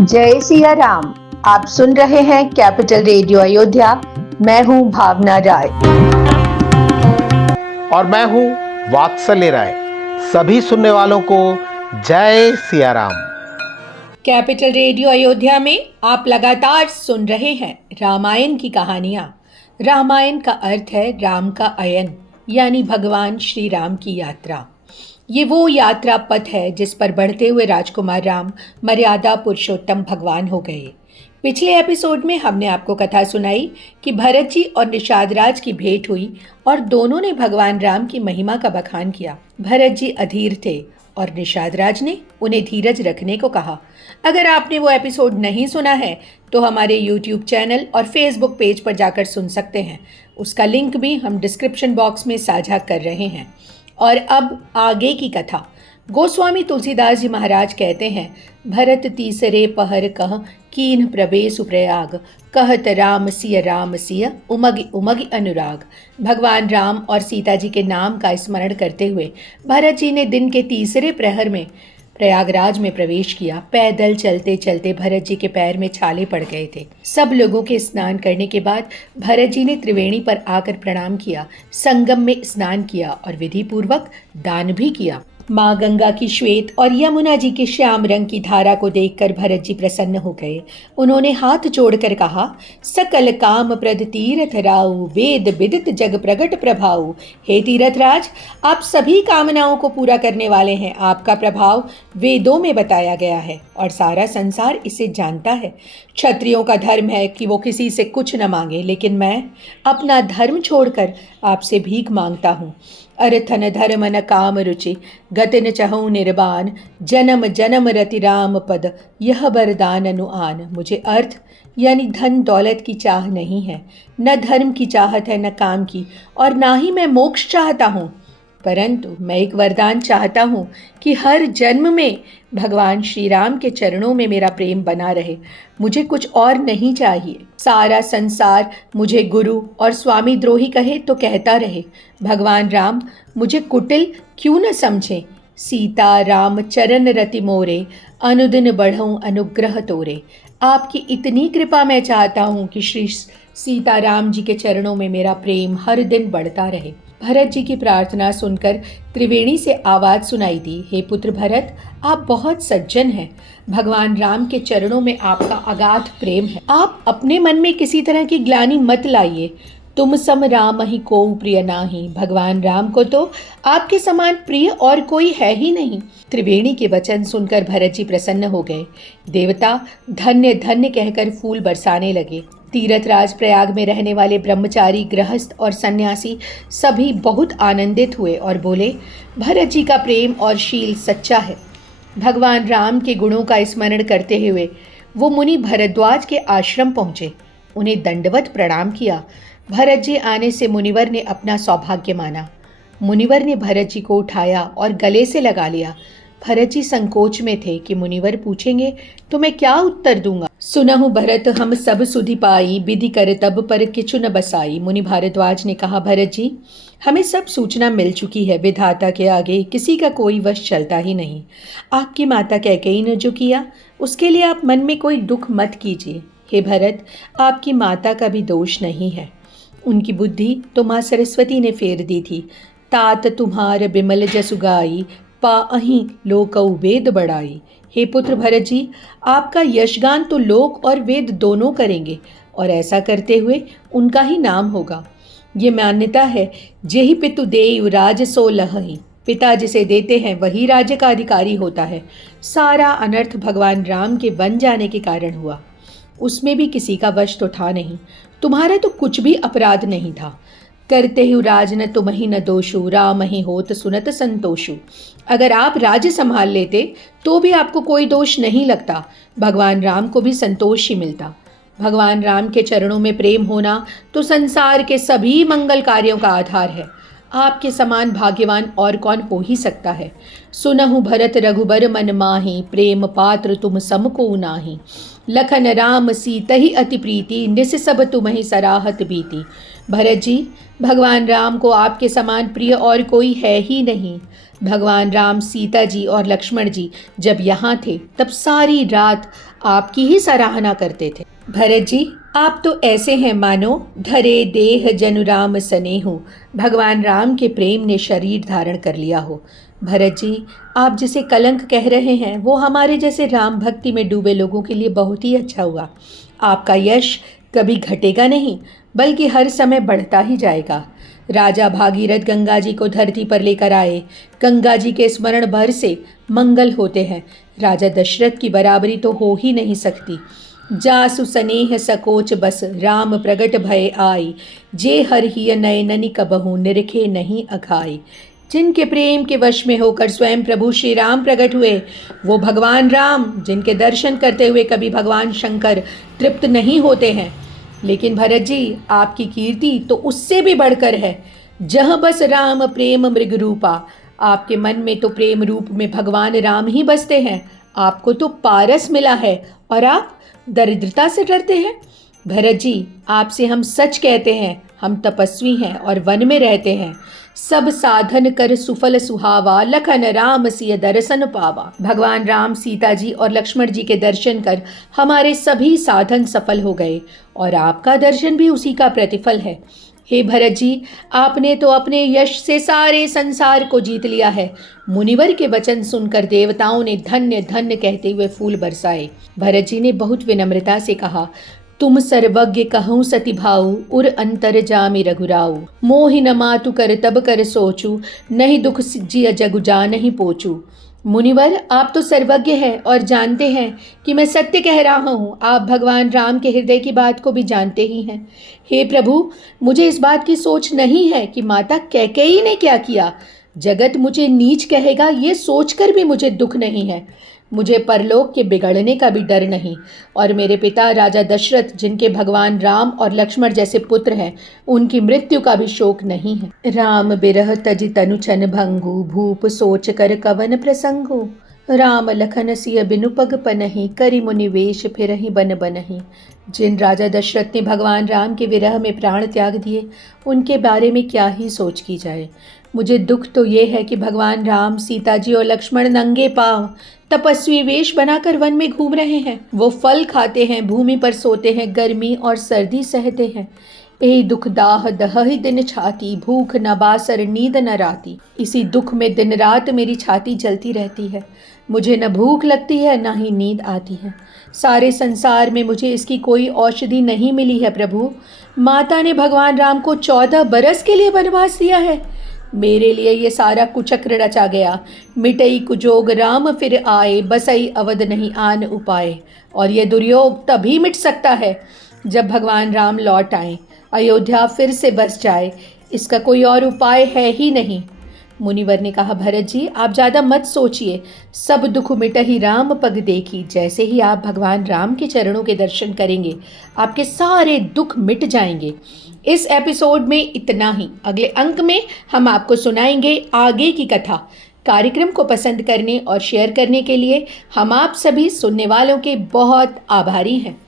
जय सिया राम। आप सुन रहे हैं कैपिटल रेडियो अयोध्या। मैं हूं भावना राय और मैं हूं वात्सल्य राय। सभी सुनने वालों को जय सिया राम। कैपिटल रेडियो अयोध्या में आप लगातार सुन रहे हैं रामायण की कहानियां। रामायण का अर्थ है राम का अयन, यानी भगवान श्री राम की यात्रा। ये वो यात्रा पथ है जिस पर बढ़ते हुए राजकुमार राम मर्यादा पुरुषोत्तम भगवान हो गए। पिछले एपिसोड में हमने आपको कथा सुनाई कि भरत जी और निषाद राज की भेंट हुई और दोनों ने भगवान राम की महिमा का बखान किया। भरत जी अधीर थे और निषाद राज ने उन्हें धीरज रखने को कहा। अगर आपने वो एपिसोड नहीं सुना है तो हमारे YouTube चैनल और Facebook पेज पर जाकर सुन सकते हैं। उसका लिंक भी हम डिस्क्रिप्शन बॉक्स में साझा कर रहे हैं। और अब आगे की कथा। गोस्वामी तुलसीदास जी महाराज कहते हैं, भरत तीसरे पहर कह कीन प्रवेशु प्रयाग, कहत राम सिय उमग उमग अनुराग। भगवान राम और सीता जी के नाम का स्मरण करते हुए भरत जी ने दिन के तीसरे प्रहर में प्रयागराज में प्रवेश किया। पैदल चलते चलते भरत जी के पैर में छाले पड़ गए थे। सब लोगों के स्नान करने के बाद भरत जी ने त्रिवेणी पर आकर प्रणाम किया, संगम में स्नान किया और विधि पूर्वक दान भी किया। माँ गंगा की श्वेत और यमुना जी के श्याम रंग की धारा को देखकर भरत जी प्रसन्न हो गए। उन्होंने हाथ जोड़कर कहा, सकल काम प्रद तीरथ राउ, वेद विदित जग प्रगट प्रभाव। हे तीरथराज, आप सभी कामनाओं को पूरा करने वाले हैं। आपका प्रभाव वेदों में बताया गया है और सारा संसार इसे जानता है। क्षत्रियों का धर्म है कि वो किसी से कुछ न मांगे, लेकिन मैं अपना धर्म छोड़कर आपसे भीख मांगता हूँ। अर्थन धर्म न काम रुचि, गति न चहु निर्बान, जन्म जन्म रति राम पद, यह वरदान अनुआन। मुझे अर्थ यानी धन दौलत की चाह नहीं है, न धर्म की चाहत है, न काम की, और ना ही मैं मोक्ष चाहता हूँ। परंतु मैं एक वरदान चाहता हूँ कि हर जन्म में भगवान श्री राम के चरणों में मेरा प्रेम बना रहे। मुझे कुछ और नहीं चाहिए। सारा संसार मुझे गुरु और स्वामी द्रोही कहे तो कहता रहे। भगवान राम मुझे कुटिल क्यों न समझें। सीता राम चरण रति मोरे, अनुदिन बढ़ऊं अनुग्रह तोरे। आपकी इतनी कृपा मैं चाहता हूँ कि श्री सीताराम जी के चरणों में मेरा प्रेम हर दिन बढ़ता रहे। भरत जी की प्रार्थना सुनकर त्रिवेणी से आवाज सुनाई दी, हे पुत्र भरत, आप बहुत सज्जन हैं। भगवान राम के चरणों में आपका अगाध प्रेम है। आप अपने मन में किसी तरह की ग्लानि मत लाइए। तुम सम राम ही को प्रिय नाही। भगवान राम को तो आपके समान प्रिय और कोई है ही नहीं। त्रिवेणी के वचन सुनकर भरत जी प्रसन्न हो गए। देवता धन्य धन्य कहकर फूल बरसाने लगे। तीर्थराज प्रयाग में रहने वाले ब्रह्मचारी, गृहस्थ और सन्यासी सभी बहुत आनंदित हुए और बोले, भरत जी का प्रेम और शील सच्चा है। भगवान राम के गुणों का स्मरण करते हुए वो मुनि भरद्वाज के आश्रम पहुँचे। उन्हें दंडवत प्रणाम किया। भरत जी आने से मुनिवर ने अपना सौभाग्य माना। मुनिवर ने भरत जी को उठाया और गले से लगा लिया। भरत जी संकोच में थे कि मुनिवर पूछेंगे तो मैं क्या उत्तर दूंगा। सुनहु भरत हम सब सुधि पाई, विधि कर तब पर किछु न बसाई। मुनि भारद्वाज ने कहा, भरत जी, हमें सब सूचना मिल चुकी है। विधाता के आगे किसी का कोई वश चलता ही नहीं। आपकी माता कैकेयी ने जो किया उसके लिए आप मन में कोई दुख मत कीजिए। हे भरत, आपकी माता का भी दोष नहीं है। उनकी बुद्धि तो माँ सरस्वती ने फेर दी थी। तात तुम्हार बिमल जसु गाई, पा अहीं लोकऊ वेद बढ़ाई। हे पुत्र भरत जी, आपका यशगान तो लोक और वेद दोनों करेंगे और ऐसा करते हुए उनका ही नाम होगा। ये मान्यता है, जेहि पितु देयु राज सो लहहि। पिता जिसे देते हैं वही राज्य का अधिकारी होता है। सारा अनर्थ भगवान राम के बन जाने के कारण हुआ। उसमें भी किसी का वश तो था नहीं। तुम्हारा तो कुछ भी अपराध नहीं था। करते ही राज न तुम ही न दोषु, राम ही होत सुनत संतोषु। अगर आप राज्य संभाल लेते तो भी आपको कोई दोष नहीं लगता। भगवान राम को भी संतोष ही मिलता। भगवान राम के चरणों में प्रेम होना तो संसार के सभी मंगल कार्यों का आधार है। आपके समान भाग्यवान और कौन हो ही सकता है। सुनहु भरत रघुबर मन माही, प्रेम पात्र तुम सम को नाही। लखन राम सीतहि अति प्रीति, निस सब तुम्हि सराहत बीती। भरत जी, भगवान राम को आपके समान प्रिय और कोई है ही नहीं। भगवान राम, सीता जी और लक्ष्मण जी जब यहाँ थे तब सारी रात आपकी ही सराहना करते थे। भरत जी, आप तो ऐसे हैं मानो धरे देह जनु राम सनेहु, भगवान राम के प्रेम ने शरीर धारण कर लिया हो। भरत जी, आप जिसे कलंक कह रहे हैं वो हमारे जैसे राम भक्ति में डूबे लोगों के लिए बहुत ही अच्छा हुआ। आपका यश कभी घटेगा नहीं, बल्कि हर समय बढ़ता ही जाएगा। राजा भागीरथ गंगा जी को धरती पर लेकर आए। गंगा जी के स्मरण भर से मंगल होते हैं। राजा दशरथ की बराबरी तो हो ही नहीं सकती। जासु स्नेह सकोच बस, राम प्रगट भय आई, जे हर हिय नयननि कबहु, निरखे नहीं अघाई। जिनके प्रेम के वश में होकर स्वयं प्रभु श्री राम प्रकट हुए, वो भगवान राम, जिनके दर्शन करते हुए कभी भगवान शंकर तृप्त नहीं होते हैं। लेकिन भरत जी, आपकी कीर्ति तो उससे भी बढ़कर है। जह बस राम प्रेम मृग रूपा, आपके मन में तो प्रेम रूप में भगवान राम ही बसते हैं। आपको तो पारस मिला है और आप दरिद्रता से डरते हैं। भरत जी, आपसे हम सच कहते हैं, हम तपस्वी हैं और वन में रहते हैं। सब साधन कर सुफल सुहावा, लखन राम सिय दर्शन पावा। भगवान राम, सीता जी और लक्ष्मण जी के दर्शन कर हमारे सभी साधन सफल हो गए और आपका दर्शन भी उसी का प्रतिफल है। हे भरत जी, आपने तो अपने यश से सारे संसार को जीत लिया है। मुनिवर के वचन सुनकर देवताओं ने धन्य धन्य कहते हुए फूल बरसाए। भरत जी ने बहुत विनम्रता से कहा, तुम सर्वज्ञ कहूँ सति भाऊ, उर अंतर जामि रघुराऊ। मोहि न मातु कर तब कर सोचू, नहीं दुख जिय जगु जा नहीं पोचू। मुनिवर, आप तो सर्वज्ञ हैं और जानते हैं कि मैं सत्य कह रहा हूँ। आप भगवान राम के हृदय की बात को भी जानते ही हैं। हे प्रभु, मुझे इस बात की सोच नहीं है कि माता कैकेयी ने क्या किया। जगत मुझे नीच कहेगा, ये सोचकर भी मुझे दुख नहीं है। मुझे परलोक के बिगड़ने का भी डर नहीं। और मेरे पिता राजा दशरथ, जिनके भगवान राम और लक्ष्मण जैसे पुत्र हैं, उनकी मृत्यु का भी शोक नहीं है। राम बिरह तजि तनु छन भंगु, भूप सोच कर कवन प्रसंगु। राम लखन सिय बिनु पग पनहि, करि मुनि वेश फिरहि बन बनहि। जिन राजा दशरथ ने भगवान राम के विरह में प्राण त्याग दिए, उनके बारे में क्या ही सोच की जाए। मुझे दुख तो ये है कि भगवान राम, सीता जी और लक्ष्मण नंगे पांव तपस्वी वेश बनाकर वन में घूम रहे हैं। वो फल खाते हैं, भूमि पर सोते हैं, गर्मी और सर्दी सहते हैं। ए दुख दाह दहहि दिन छाती, भूख न बासर नींद न राती। इसी दुख में दिन रात मेरी छाती जलती रहती है। मुझे न भूख लगती है, न ही नींद आती है। सारे संसार में मुझे इसकी कोई औषधि नहीं मिली है प्रभु। माता ने भगवान राम को 14 बरस के लिए वनवास दिया है। मेरे लिए ये सारा कुचक्र रचा गया। मिटई कुजोग राम फिर आए, बसई अवध नहीं आन उपाय। और ये दुर्योग तभी मिट सकता है जब भगवान राम लौट आए, अयोध्या फिर से बस जाए। इसका कोई और उपाय है ही नहीं। मुनिवर ने कहा, भरत जी, आप ज़्यादा मत सोचिए। सब दुख मिटहि राम पग देखी। जैसे ही आप भगवान राम के चरणों के दर्शन करेंगे, आपके सारे दुख मिट जाएंगे। इस एपिसोड में इतना ही। अगले अंक में हम आपको सुनाएंगे आगे की कथा। कार्यक्रम को पसंद करने और शेयर करने के लिए हम आप सभी सुनने वालों के बहुत आभारी हैं।